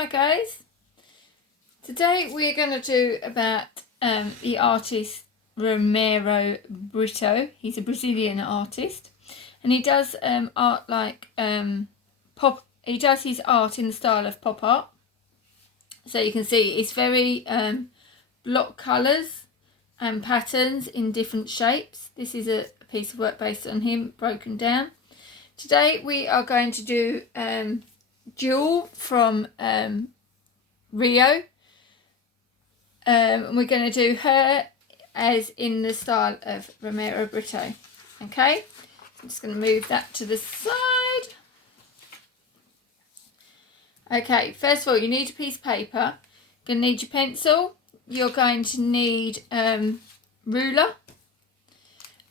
Hi guys, today we're going to do about the artist Romero Britto. He's a Brazilian artist and he does art like pop. He does his art in the style of pop art. So you can see it's very block colours and patterns in different shapes. This is a piece of work based on him, broken down. Today we are going to do Jewel from Rio. And we're going to do her as in the style of Romero Britto. Okay, I'm just going to move that to the side. Okay, first of all, you need a piece of paper. You're going to need your pencil. You're going to need ruler.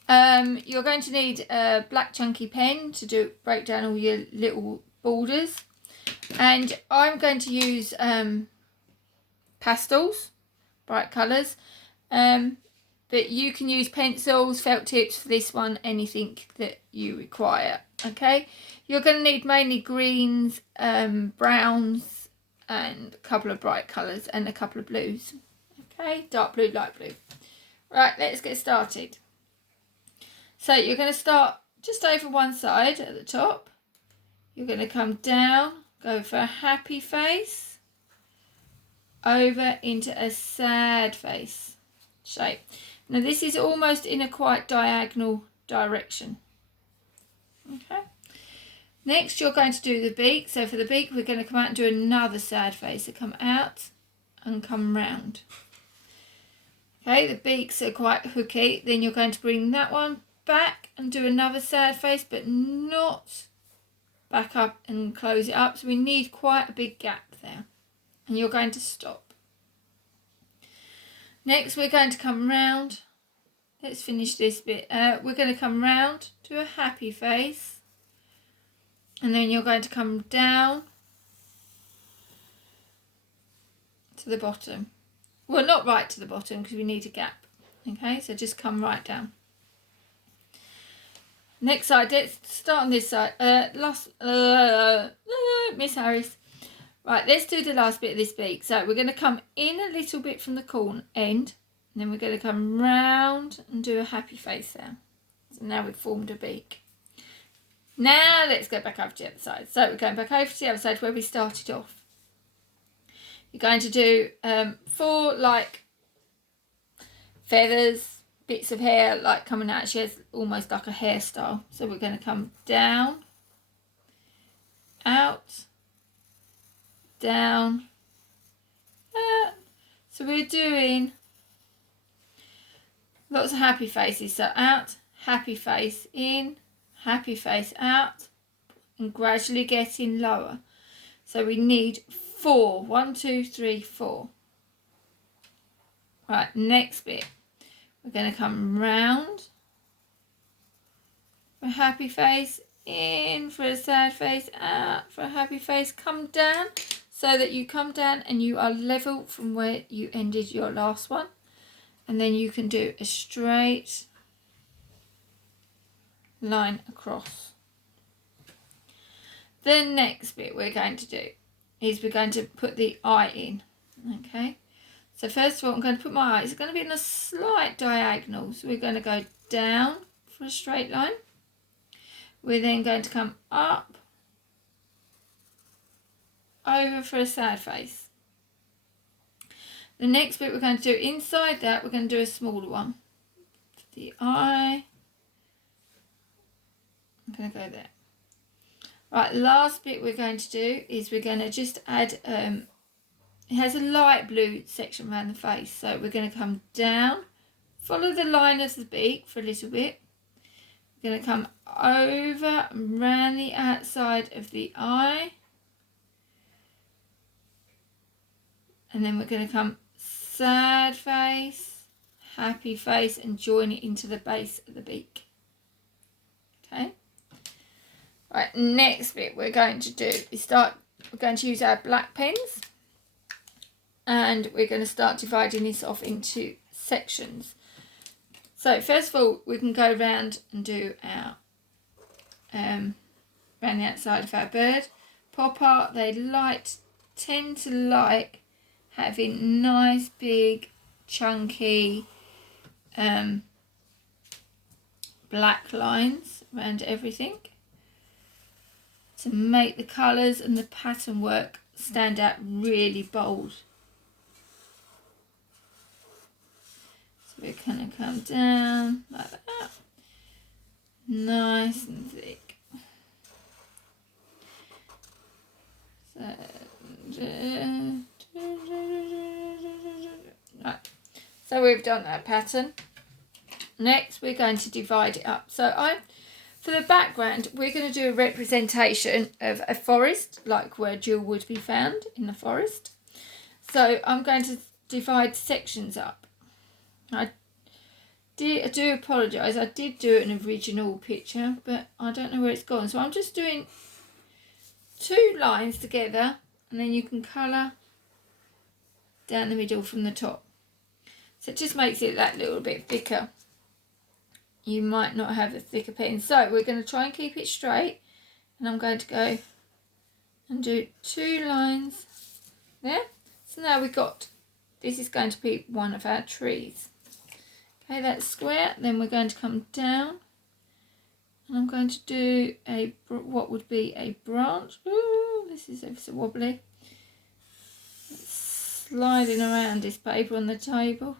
You're going to need a black chunky pen to break down all your little borders. And I'm going to use pastels, bright colours. But you can use pencils, felt tips for this one, anything that you require. Okay, you're going to need mainly greens, browns, and a couple of bright colours and a couple of blues. Okay, dark blue, light blue. Right, let's get started. So you're going to start just over one side at the top. You're going to come down, go for a happy face, over into a sad face shape. Now this is almost in a quite diagonal direction. Okay. Next you're going to do the beak. So for the beak we're going to come out and do another sad face. So come out and come round. Okay, the beaks are quite hooky. Then you're going to bring that one back and do another sad face, but not back up and close it up. So we need quite a big gap there. And you're going to stop. Next we're going to come round. Let's finish this bit. We're going to come round to a happy face. And then you're going to come down to the bottom. Well, not right to the bottom because we need a gap. Okay, so just come right down. Next side, let's start on this side. Miss Harris. Right, let's do the last bit of this beak. So we're going to come in a little bit from the corner end. And then we're going to come round and do a happy face there. So now we've formed a beak. Now let's go back over to the other side. So we're going back over to the other side where we started off. You're going to do 4 like feathers, bits of hair like coming out. She has almost like a hairstyle. So we're going to come down, out, down, out. So we're doing lots of happy faces. So out, happy face, in, happy face, out, and gradually getting lower. So we need 4. 1, 2, 3, 4. Right, next bit. We're going to come round for a happy face, in for a sad face, out for a happy face. Come down so that you come down and you are level from where you ended your last one. And then you can do a straight line across. The next bit we're going to do is we're going to put the eye in. Okay, so first of all I'm going to put my eye. It's going to be in a slight diagonal. So we're going to go down for a straight line. We're then going to come up, over for a sad face. The next bit we're going to do inside that, we're going to do a smaller one. The eye. I'm going to go there. Right, last bit we're going to do is we're going to just add, it has a light blue section around the face. So we're going to come down, follow the line of the beak for a little bit. We're going to come over and around the outside of the eye. And then we're going to come sad face, happy face, and join it into the base of the beak. Okay. Right, next bit we're going to do is we're going to use our black pens and we're going to start dividing this off into sections. So first of all we can go round and do our around the outside of our bird. Pop art, they like tend to like having nice, big, chunky black lines around everything to make the colours and the pattern work stand out really bold. So we're going to come down like that, nice and thick. So, right. So we've done that pattern. Next we're going to divide it up. So for the background we're going to do a representation of a forest, like where Jill would be found in the forest. So I'm going to divide sections up. I do apologise, I did do an original picture but I don't know where it's gone. So I'm just doing 2 lines together and then you can colour down the middle from the top. So it just makes it that little bit thicker. You might not have a thicker pen. So we're going to try and keep it straight. And I'm going to go and do 2 lines there. So now we've got, this is going to be one of our trees. Okay, that's square. Then we're going to come down. And I'm going to do a, what would be a branch. Ooh, this is ever so wobbly. It's sliding around this paper on the table.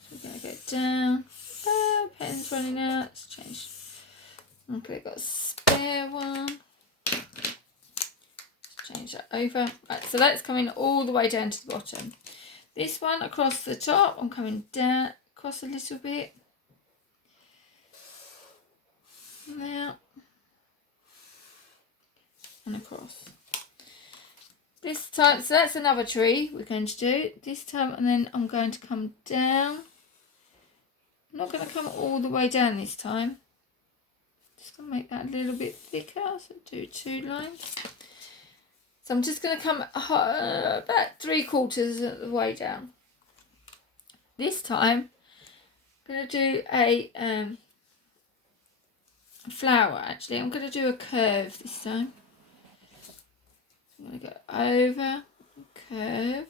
So we're going to go down. Oh, pen's running out. Let's change. Okay, got a spare one. Let's change that over. Right, so that's coming all the way down to the bottom. This one across the top, I'm coming down across a little bit. Now and across. This time, so that's another tree we're going to do this time, and then I'm going to come down. I'm not going to come all the way down this time. Just going to make that a little bit thicker. So do 2 lines. So I'm just going to come about 3/4 of the way down. This time I'm going to do a flower. Actually, I'm going to do a curve this time. I'm going to go over, curve,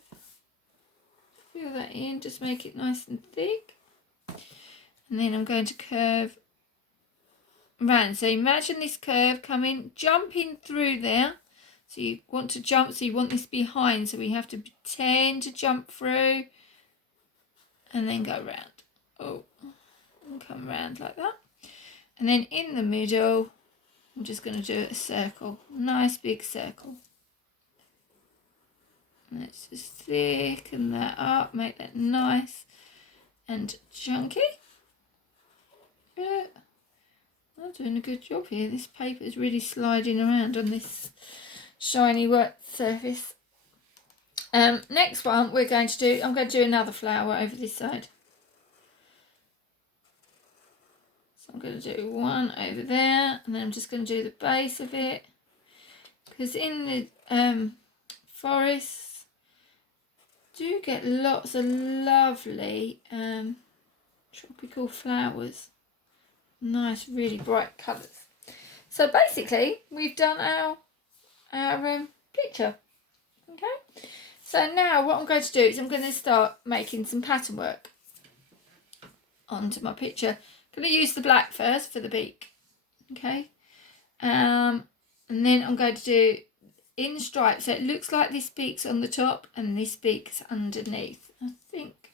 fill that in, just make it nice and thick. And then I'm going to curve around. So imagine this curve coming, jumping through there. So you want to jump, so you want this behind. So we have to pretend to jump through and then go round. Oh, and come round like that. And then in the middle, I'm just going to do a circle, nice big circle. Let's just thicken that up, make that nice and chunky. Yeah, I'm doing a good job here. This paper is really sliding around on this shiny wet surface. Next one we're going to do, I'm going to do another flower over this side. So I'm going to do one over there, and then I'm just going to do the base of it. Because in the forest, do get lots of lovely tropical flowers. Nice, really bright colours. So basically, we've done our picture. Okay. So now what I'm going to do is I'm going to start making some pattern work onto my picture. I'm going to use the black first for the beak. Okay. And then I'm going to do in stripes, so it looks like this beak's on the top and this beak's underneath. I think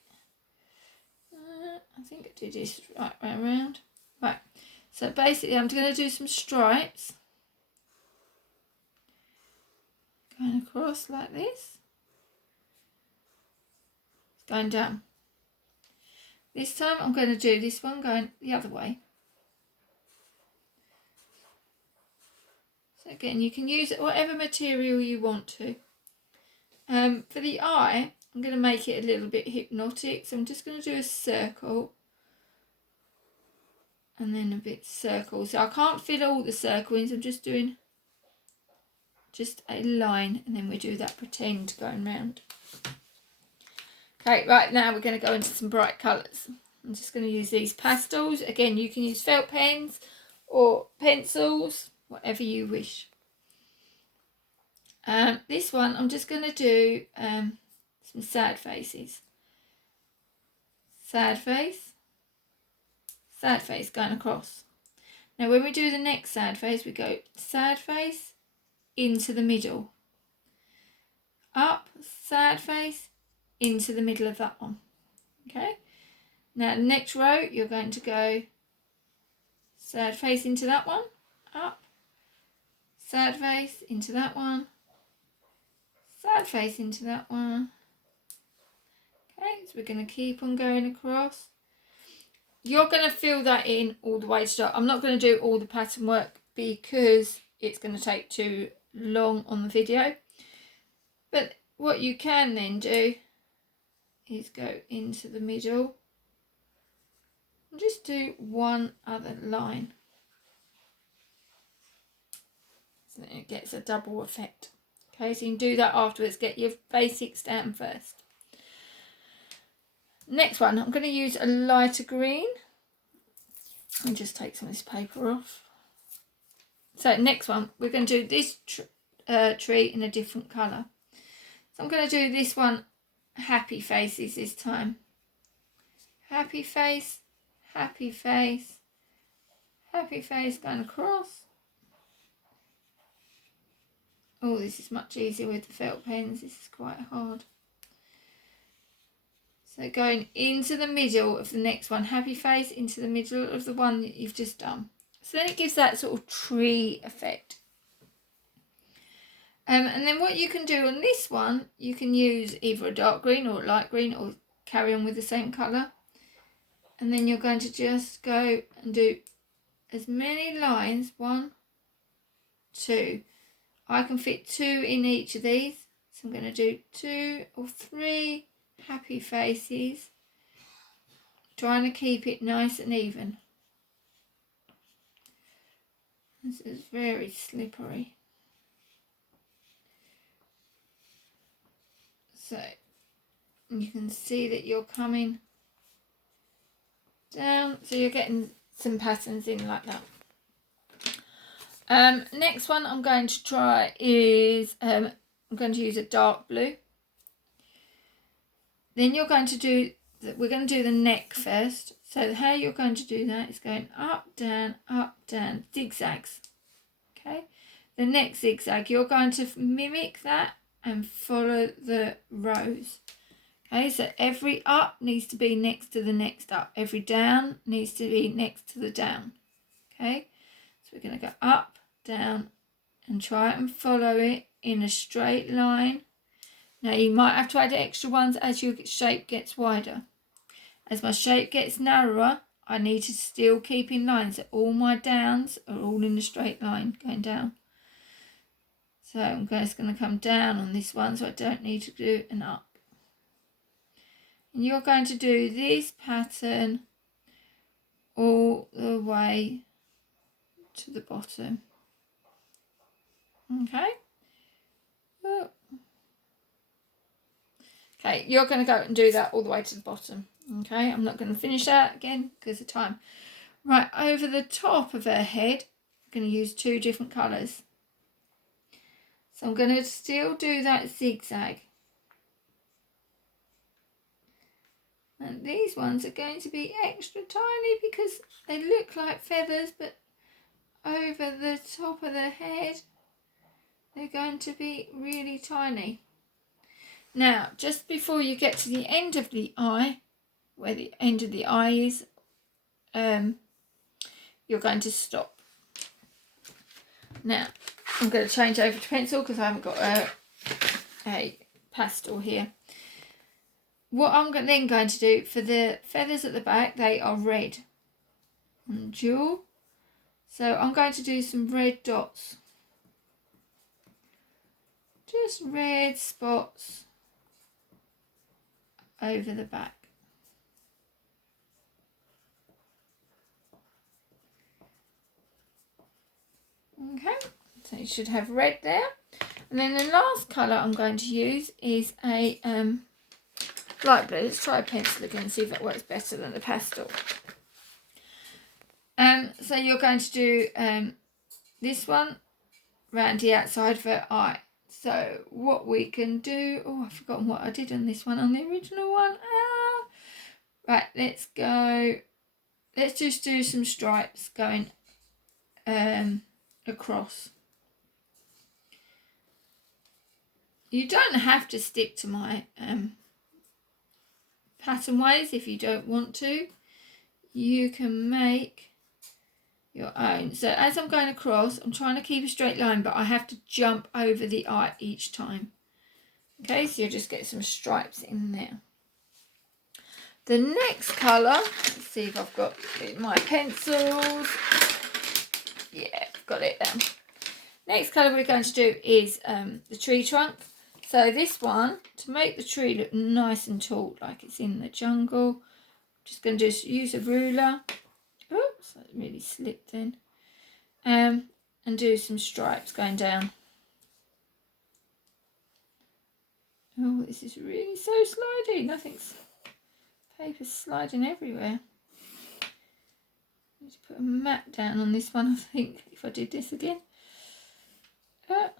I do this right around. Right, so basically I'm going to do some stripes going across like this, going down. This time I'm going to do this one going the other way. So again, you can use whatever material you want to. For the eye, I'm going to make it a little bit hypnotic. So I'm just going to do a circle. And then a bit circle. So I can't fill all the circle in. So I'm just doing just a line. And then we do that pretend going round. Okay, right now we're going to go into some bright colours. I'm just going to use these pastels. Again, you can use felt pens or pencils, whatever you wish. This one, I'm just going to do some sad faces. Sad face going across. Now when we do the next sad face, we go sad face into the middle. Up, sad face, into the middle of that one. Okay? Now next row, you're going to go sad face into that one, up, sad face into that one, sad face into that one. Okay, so we're going to keep on going across. You're going to fill that in all the way to start. I'm not going to do all the pattern work because it's going to take too long on the video. But what you can then do is go into the middle and just do one other line. So then it gets a double effect. Okay, so you can do that afterwards. Get your basics down first. Next one, I'm going to use a lighter green. Let me just take some of this paper off. So next one, we're going to do this tree in a different colour. So I'm going to do this one, happy faces this time. Happy face, happy face, happy face going across. Oh, this is much easier with the felt pens. This is quite hard. So going into the middle of the next one, happy face into the middle of the one that you've just done. So then it gives that sort of tree effect. And then what you can do on this one, you can use either a dark green or a light green or carry on with the same colour. And then you're going to just go and do as many lines, 1, 2. I can fit 2 in each of these. So I'm going to do 2 or 3 happy faces, trying to keep it nice and even. This is very slippery. So you can see that you're coming down, so you're getting some patterns in like that. Next one I'm going to try is I'm going to use a dark blue. Then you're going to do, we're going to do the neck first. So how you're going to do that is going up, down, zigzags. Okay, the next zigzag, you're going to mimic that and follow the rows. Okay, so every up needs to be next to the next up. Every down needs to be next to the down. Okay, so we're going to go up, down, and try and follow it in a straight line. Now you might have to add extra ones as your shape gets wider. As my shape gets narrower, I need to still keep in line, so all my downs are all in a straight line going down. So I'm just going to come down on this one, so I don't need to do an up. And you're going to do this pattern all the way to the bottom. Okay. Oh. Okay, you're going to go and do that all the way to the bottom. Okay, I'm not going to finish that again because of time. Right, over the top of her head, I'm going to use 2 different colours. So I'm going to still do that zigzag. And these ones are going to be extra tiny because they look like feathers, but over the top of the head, they're going to be really tiny. Now, just before you get to the end of the eye, where the end of the eye is, you're going to stop. Now, I'm going to change over to pencil because I haven't got a pastel here. What I'm then going to do for the feathers at the back, they are red and jewel. So I'm going to do some red dots. Just red spots over the back. Okay, so you should have red there. And then the last colour I'm going to use is a light blue. Let's try a pencil again and see if that works better than the pastel. So you're going to do this one round the outside of her eye. So what we can do, oh, I've forgotten what I did on this one, on the original one. Right, let's go. Let's just do some stripes going across. You don't have to stick to my pattern ways if you don't want to. You can make your own. So as I'm going across, I'm trying to keep a straight line, but I have to jump over the eye each time. Okay, so you'll just get some stripes in there. The next colour, let's see if I've got my pencils. Yeah, got it there. Next colour we're going to do is the tree trunk. So this one, to make the tree look nice and tall, like it's in the jungle, I'm just going to just use a ruler. Oops, that really slipped in. And do some stripes going down. Oh, this is really so slidey. Nothing's, paper's sliding everywhere. I need to put a mat down on this one, I think, if I did this again. I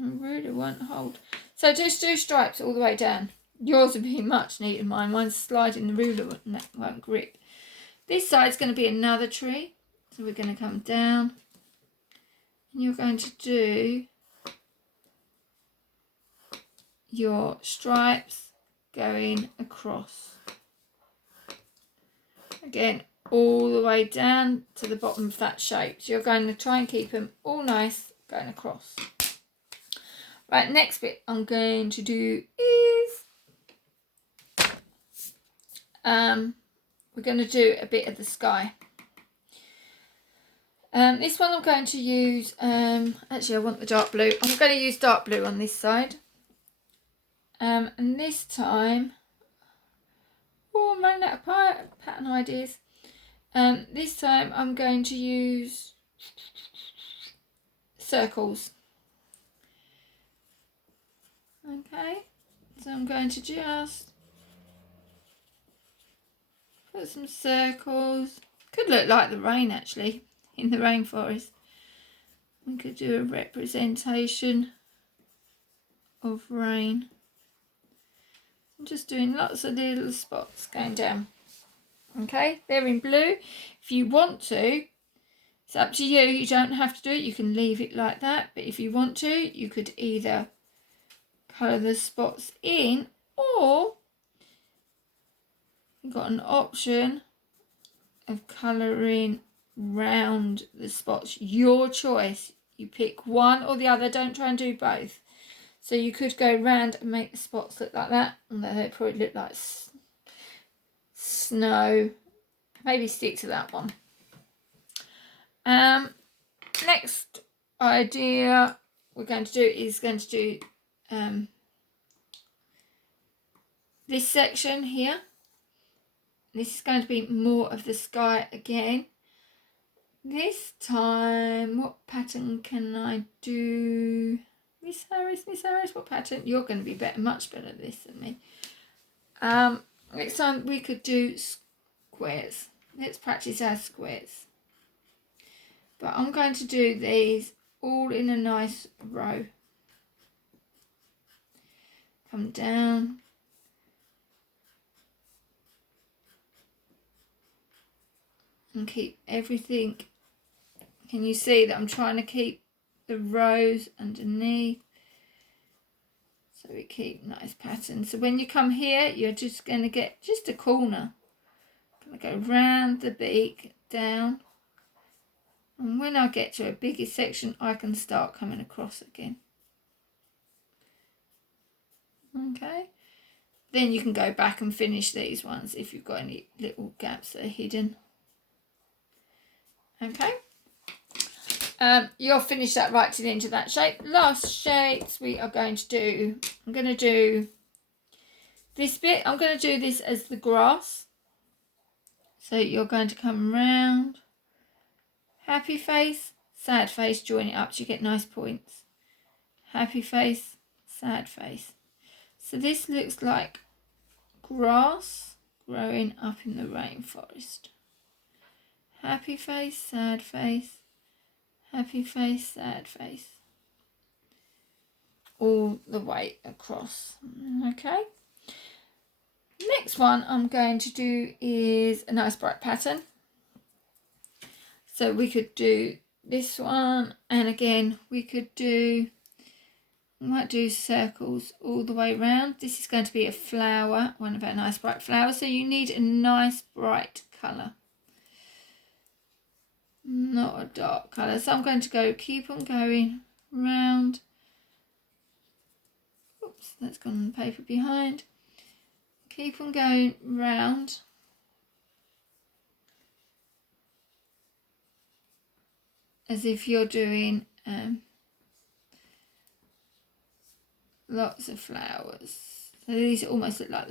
really won't hold. So just do stripes all the way down. Yours would be much neater than mine. Mine's sliding, the ruler won't grip. This side's going to be another tree. So we're going to come down. And you're going to do your stripes going across. Again, all the way down to the bottom of that shape. So you're going to try and keep them all nice going across. Right, next bit I'm going to do is we're going to do a bit of the sky. This one I'm going to use, actually I want the dark blue. I'm going to use dark blue on this side. And this time, oh, I'm running out of pattern ideas. This time I'm going to use circles. Okay, so I'm going to just put some circles. Could look like the rain actually, in the rainforest. We could do a representation of rain. I'm just doing lots of little spots going down. Okay, they're in blue. If you want to, it's up to you. You don't have to do it. You can leave it like that. But if you want to, you could either colour the spots in, or you've got an option of colouring round the spots. Your choice. You pick one or the other. Don't try and do both. So you could go round and make the spots look like that, and they probably look like snow. Maybe stick to that one. Next idea we're going to do is this section here. This is going to be more of the sky again. This time, what pattern can I do? Miss Harris, what pattern? You're going to be much better at this than me. Next time we could do squares. Let's practice our squares. But I'm going to do these all in a nice row. Come down. And keep everything. Can you see that I'm trying to keep the rows underneath? So we keep nice patterns. So when you come here, you're just going to get just a corner. I'm going to go round the beak, down. And when I get to a bigger section, I can start coming across again. Okay. Then you can go back and finish these ones if you've got any little gaps that are hidden. Okay. You'll finish that right to the end of that shape. Last shapes we are going to do. I'm going to do this bit. I'm going to do this as the grass. So you're going to come round. Happy face, sad face, join it up so you get nice points. Happy face, sad face. So this looks like grass growing up in the rainforest. Happy face, sad face. Happy face, sad face. all the way across. Okay. Next one I'm going to do is a nice bright pattern. So we could do this one, and again we might do circles all the way around. This is going to be a flower, one of our nice bright flowers. So you need a nice bright colour, not a dark colour. So I'm going to keep on going round. Oops, that's gone on the paper behind. Keep on going round. As if you're doing lots of flowers. So these almost look like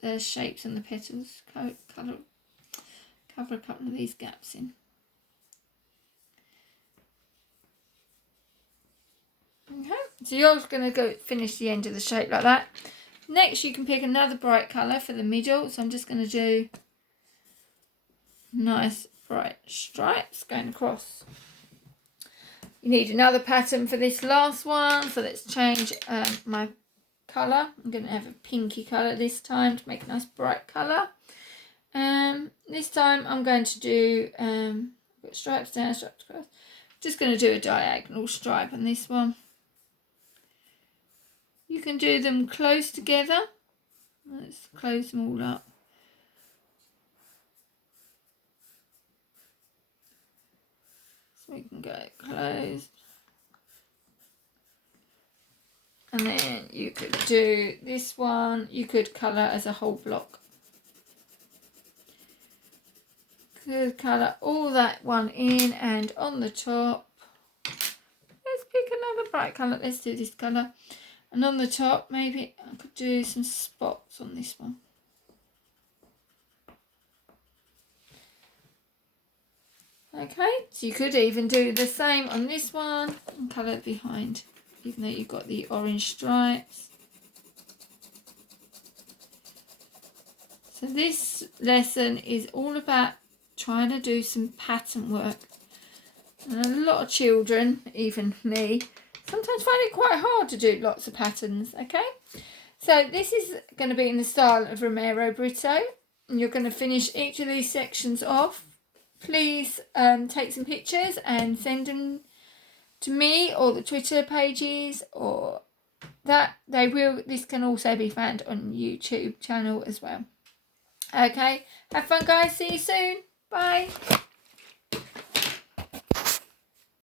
the shapes on the petals. Cover a couple of these gaps in. Okay, so you're going to finish the end of the shape like that. Next, you can pick another bright colour for the middle. So I'm just going to do nice bright stripes going across. You need another pattern for this last one. So let's change my colour. I'm going to have a pinky colour this time to make a nice bright colour. This time I'm going to do stripes down, stripes across. Just going to do a diagonal stripe on this one. You can do them close together. Let's close them all up. So we can go closed. And then you could do this one. You could colour as a whole block. Could colour all that one in, and on the top, let's pick another bright colour. Let's do this colour. And on the top, maybe I could do some spots on this one. Okay, so you could even do the same on this one and colour it behind, even though you've got the orange stripes. So this lesson is all about trying to do some pattern work. And a lot of children, even me, sometimes find it quite hard to do lots of patterns, okay? So this is going to be in the style of Romero Britto. And you're going to finish each of these sections off. Please take some pictures and send them to me or the Twitter pages, or that this can also be found on YouTube channel as well. Okay, have fun guys, see you soon, bye.